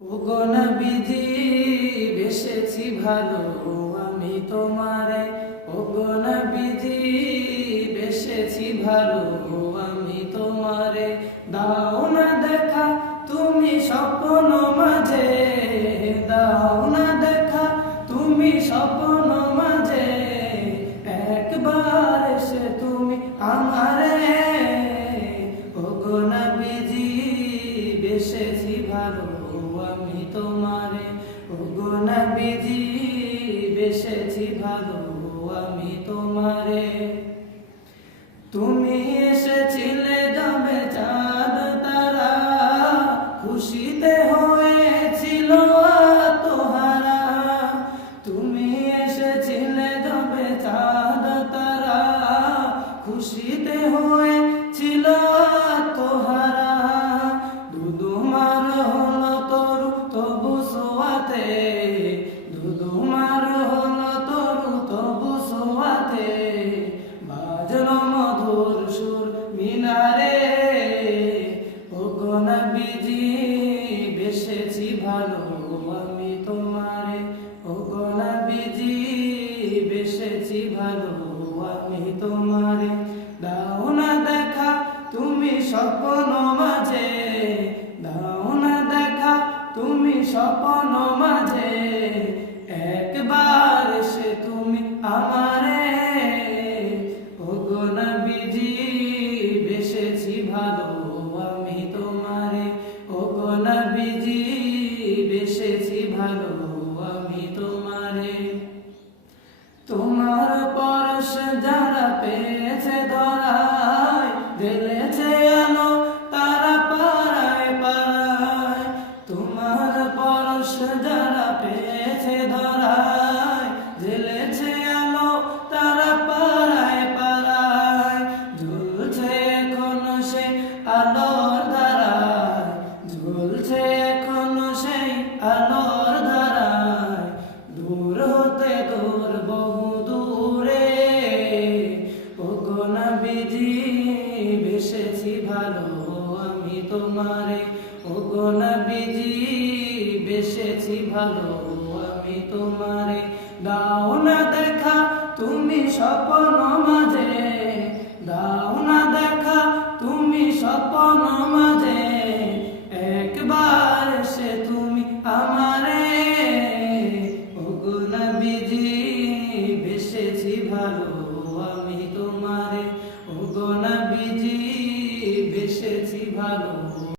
ওগো নবীজি বেসেছি ভালো, আমি তোমারে। ওগো নবীজি বেসেছি ভালো, আমি তোমারে। দাও না দেখা, তুমি স্বপ্ন মাঝে। দাও না দেখা, তুমি স্বপ্ন মাঝে। একবার এসে তুমি আমারে। ওগো নবীজি বেসেছি ভালো আমি তোমারে ওগো নবীজি বেশেছি ভালো আমি তোমারে। সোয়াতে দুদুমার হলো তরু তবু সোয়াতে। বাজল মধুর সুর মিনারে। ওগো নবীজি, বেসেছি ভালো আমি তোমারে। ওগো নবীজি, বেসেছি ভালো আমি তোমারে। দাও না দেখা তুমি স্বপ্ন তুমি স্বপ্ন মাঝে, একবার সে তুমি আমারে। ওগো নবীজি, বেসেছি ভালো আমি তোমারে। ওগো নবীজি, বেসেছি ভালো আমি ঝুলছে এখনও সেই আলোর ধারায়। দূর হতে দূর, বহু দূরে। ওগো নবীজি বেসেছি ভালো, আমি তোমারে। ওগো নবীজি বেসেছি ভালো, আমি তোমারে। দাও না দেখা, তুমি স্বপ্ন